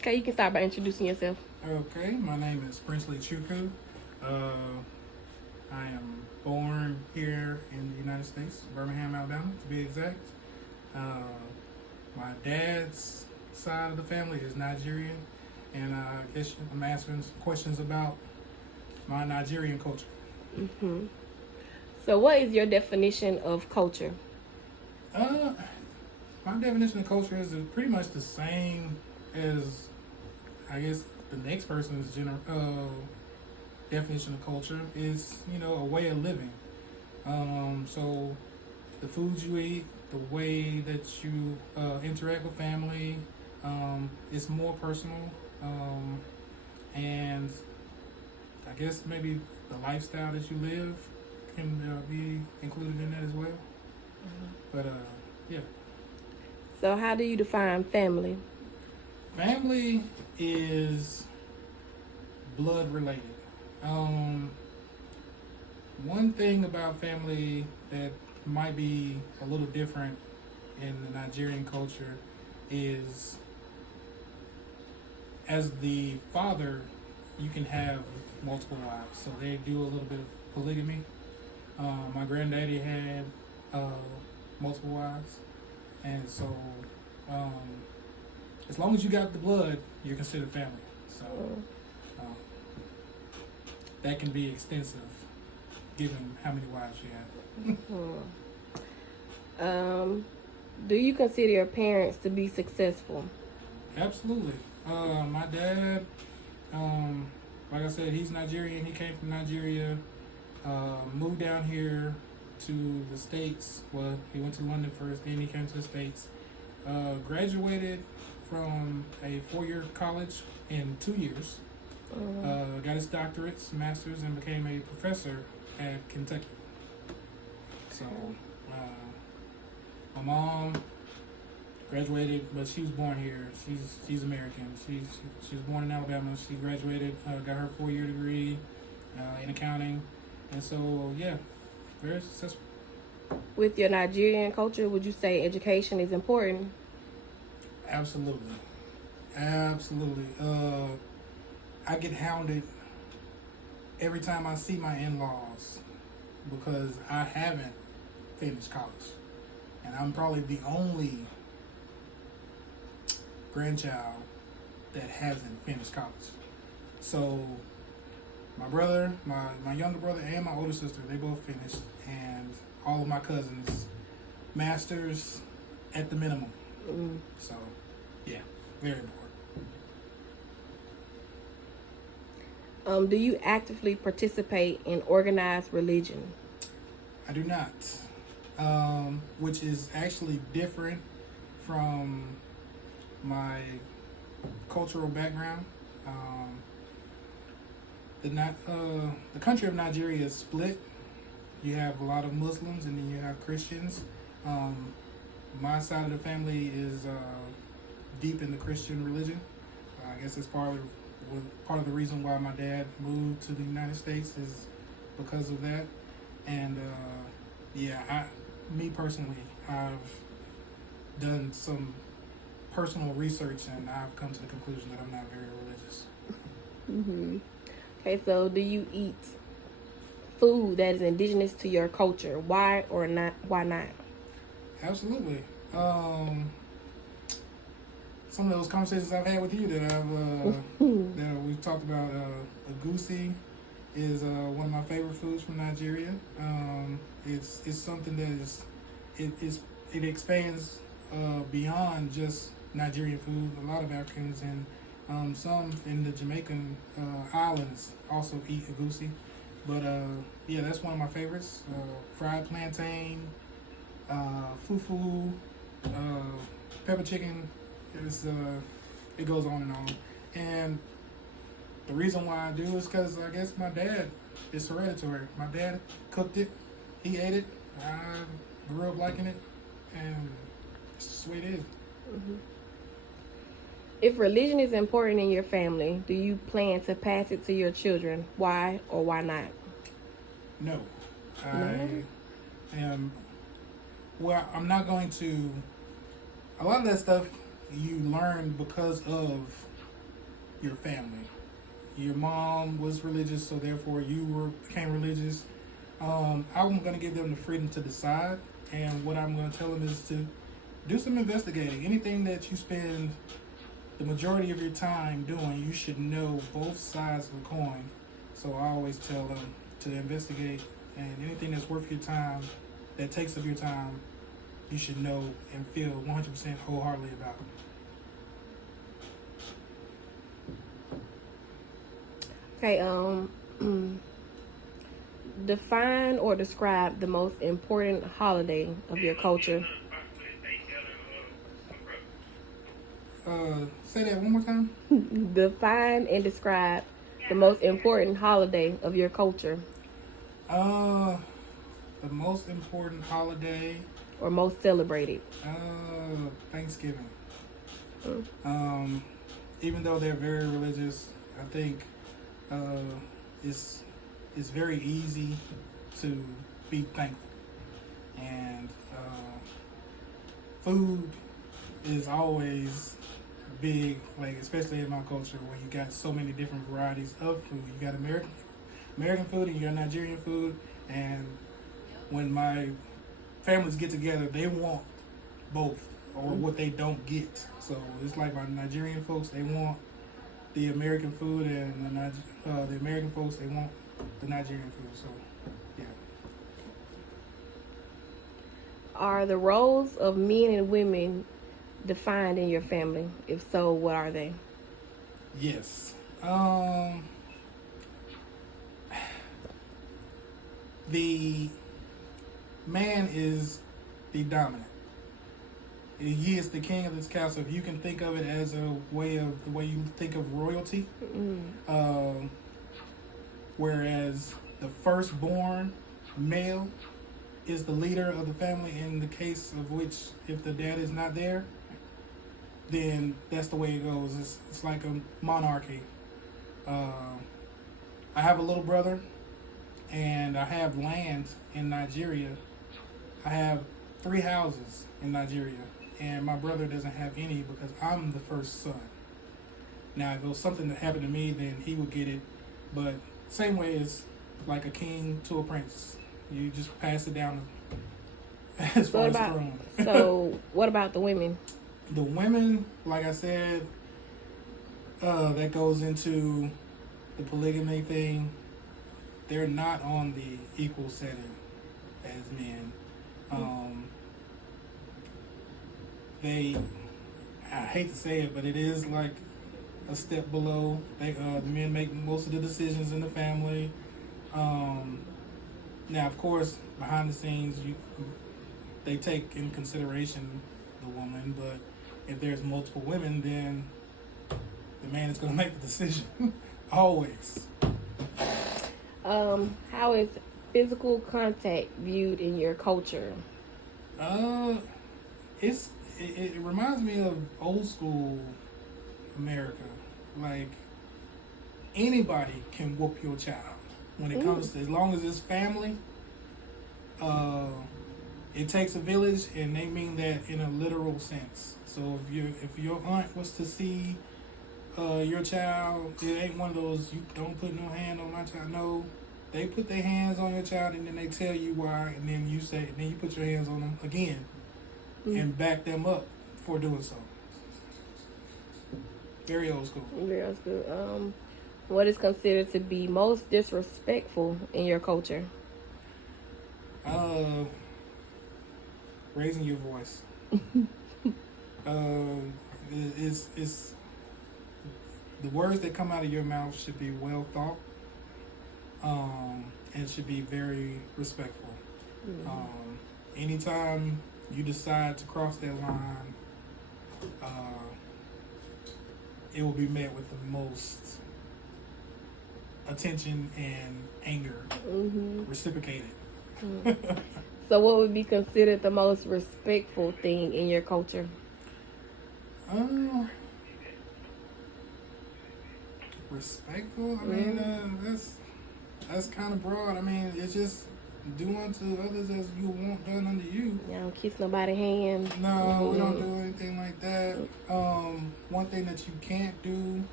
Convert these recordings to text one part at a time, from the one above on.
Okay, you can start by introducing yourself. Okay, my name is Princely Chukwu. I am born here in the United States, Birmingham, Alabama, to be exact. Uh, my dad's side of the family is Nigerian, and I guess I'm asking some questions about my Nigerian culture. Hmm. So, what is your definition of culture? Uh, my definition of culture is pretty much the same as I guess the next person's definition of culture is a way of living. So the foods you eat, the way that you interact with family, it's more personal, and I guess maybe the lifestyle that you live can be included in that as well. But yeah, So, how do you define family? family is blood related. Um, One thing about family that might be a little different in the Nigerian culture is as the father, you can have multiple wives. So they do a little bit of polygamy. My granddaddy had uh, multiple wives, and so um, as long as you got the blood, you're considered family. So um, that can be extensive, given how many wives you have. Um, do you consider your parents to be successful? Absolutely. My dad, um, like I said, he's Nigerian. He came from Nigeria, moved down here to the States. Well, he went to London first, then he came to the States. Graduated from a 4-year college in 2 years. Got his doctorates, masters, and became a professor at Kentucky. So, my mom graduated, but she was born here. She's American. She was born in Alabama. She graduated, got her 4-year degree in accounting, and so yeah, very successful. With your Nigerian culture, would you say education is important? Absolutely, absolutely. I get hounded every time I see my in-laws because I haven't finished college, and I'm probably the only grandchild that hasn't finished college. So my brother, my younger brother, and my older sister, they both finished, and all of my cousins, masters at the minimum. Mm. So yeah, very important. Do you actively participate in organized religion? I do not, which is actually different from my cultural background. The country of Nigeria is split. You have a lot of Muslims, and then you have Christians. My side of the family is deep in the Christian religion. I guess it's part of the reason why my dad moved to the United States is because of that. And me personally, I've done some personal research, and I've come to the conclusion that I'm not very religious. Mm-hmm. Okay, so do you eat food that is indigenous to your culture? Why or not? Why not? Absolutely. Some of those conversations I've had with you that we've talked about, agusi is one of my favorite foods from Nigeria. It's something that it expands beyond just Nigerian food. A lot of Africans and some in the Jamaican islands also eat agusi. But yeah, that's one of my favorites. Fried plantain, fufu, pepper chicken. It goes on and on. And the reason why I do is because I guess my dad, it's hereditary. My dad cooked it, he ate it, I grew up liking it, and it's just the way it is. Mm-hmm. If religion is important in your family, do you plan to pass it to your children? Why or why not? No. No? I'm not going to. A lot of that stuff you learn because of your family. Your mom was religious, so therefore you became religious. I'm going to give them the freedom to decide, and what I'm going to tell them is to do some investigating. Anything that you spend the majority of your time doing, you should know both sides of the coin. So I always tell them to investigate, and anything that's worth your time, that takes up your time, you should know and feel 100% wholeheartedly about it. Okay, define or describe the most important holiday of your culture. Say that one more time. Define and describe the most important holiday of your culture. The most important holiday, Or most celebrated. Thanksgiving. Even though they're very religious, I think it's very easy to be thankful, and food is always big, like especially in my culture where you got so many different varieties of food. You got American food and you got Nigerian food, and when my families get together, they want both or what they don't get. So it's like my Nigerian folks, they want the American food, and the American folks, they want the Nigerian food. So yeah. Are the roles of men and women defined in your family? If so, what are they? Yes. The man is the dominant. He is the king of this castle. If you can think of it as a way of the way you think of royalty, whereas the firstborn male is the leader of the family. In the case of which, if the dad is not there, then that's the way it goes. It's like a monarchy. I have a little brother, and I have land in Nigeria. I have 3 houses in Nigeria, and my brother doesn't have any because I'm the first son. Now, if it was something that happened to me, then he would get it. But same way as like a king to a prince. You just pass it down as far as throne. So, what about the women? The women, like I said, that goes into the polygamy thing. They're not on the equal setting as men. I hate to say it, but it is like a step below. The men make most of the decisions in the family. Now, of course, behind the scenes, they take in consideration the woman, but if there's multiple women, then the man is going to make the decision. Always. How is physical contact viewed in your culture? It reminds me of old school America. Like, anybody can whoop your child when it comes to, as long as it's family. It takes a village, and they mean that in a literal sense. So if your aunt was to see your child, it ain't one of those, you don't put no hand on my child. No, they put their hands on your child, and then they tell you why, and then you put your hands on them again and back them up for doing so. Very old school. Very old school. What is considered to be most disrespectful in your culture? Raising your voice. It's the words that come out of your mouth should be well thought, and should be very respectful. Anytime you decide to cross that line, it will be met with the most attention and anger reciprocated. So what would be considered the most respectful thing in your culture? Respectful? I mean, that's kind of broad. I mean, it's just do unto others as you want done unto you. You don't kiss nobody's hand. No, we don't do anything like that. One thing that you can't do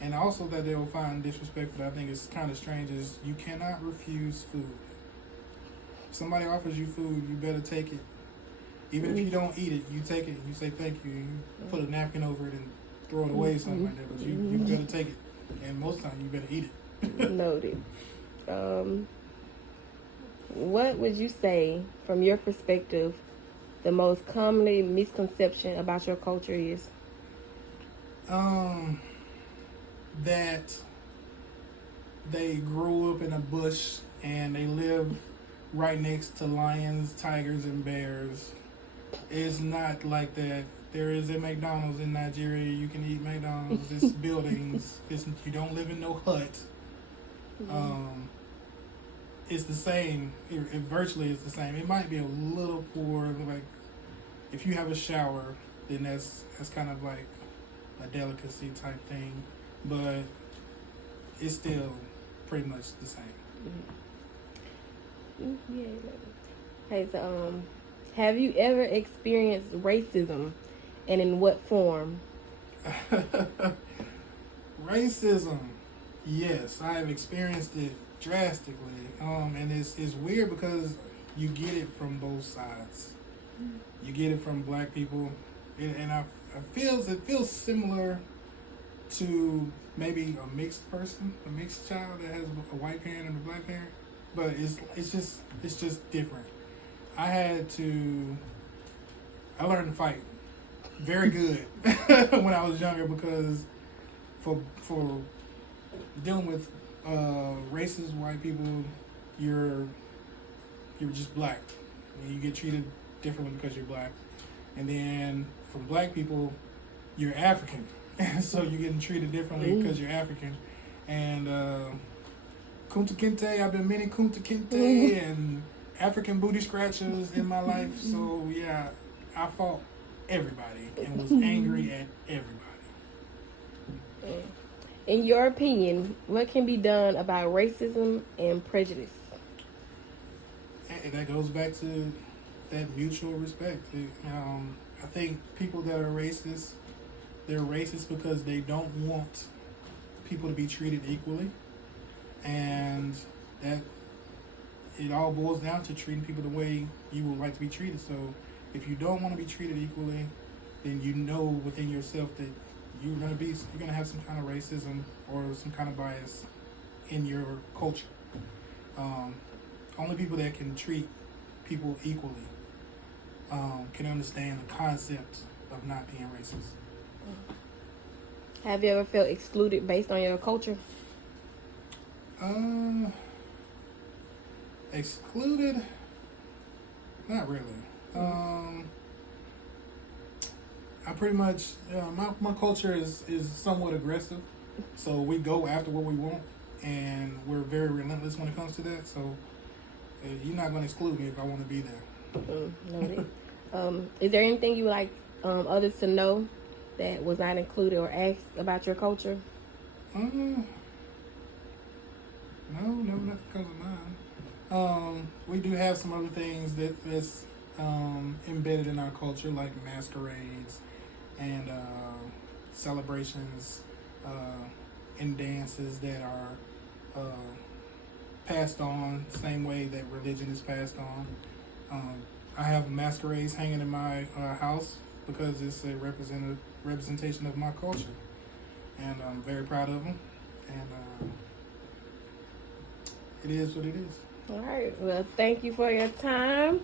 And also that they will find disrespectful, I think is kind of strange, is you cannot refuse food. If somebody offers you food, you better take it. Even if you don't eat it, you take it and you say thank you. You put a napkin over it and throw it away, something like that. But you better take it. And most of the time, you better eat it. Noted. What would you say, from your perspective, the most commonly misconception about your culture is? That they grew up in a bush and they live right next to lions, tigers, and bears. It's not like that. There is a McDonald's in Nigeria. You can eat McDonald's. It's buildings. You don't live in no hut. It's the same. It virtually is the same. It might be a little poor. Like if you have a shower, then that's kind of like a delicacy type thing, but it's still pretty much the same. Yeah. Hey, so have you ever experienced racism, and in what form? Racism, yes, I have experienced it drastically, and it's weird because you get it from both sides. You get it from black people, and it feels similar to maybe a mixed person, a mixed child that has a white parent and a black parent, but it's just different. I learned to fight very good when I was younger because for dealing with racist white people, you're just black. And you get treated differently because you're black. And then from black people, you're African. So you're getting treated differently because you're African. And Kunta Kinte, I've been many Kunta Kinte and African booty scratchers in my life. So yeah, I fought everybody and was angry at everybody. In your opinion, what can be done about racism and prejudice? And that goes back to that mutual respect. I think people that are racist, they're racist because they don't want people to be treated equally. And that it all boils down to treating people the way you would like to be treated. So if you don't want to be treated equally, then you know within yourself that you're gonna have some kind of racism or some kind of bias in your culture. Only people that can treat people equally can understand the concept of not being racist. Have you ever felt excluded based on your culture? Excluded? Not really. I pretty much my culture is somewhat aggressive, so we go after what we want, and we're very relentless when it comes to that. So you're not going to exclude me if I want to be there. Noted. Is there anything you would like others to know that was not included or asked about your culture? No, nothing comes to mind. We do have some other things that's embedded in our culture, like masquerades and celebrations and dances that are passed on the same way that religion is passed on. I have masquerades hanging in my house because it's a representation of my culture, and I'm very proud of them. And it is what it is. All right. Well, thank you for your time.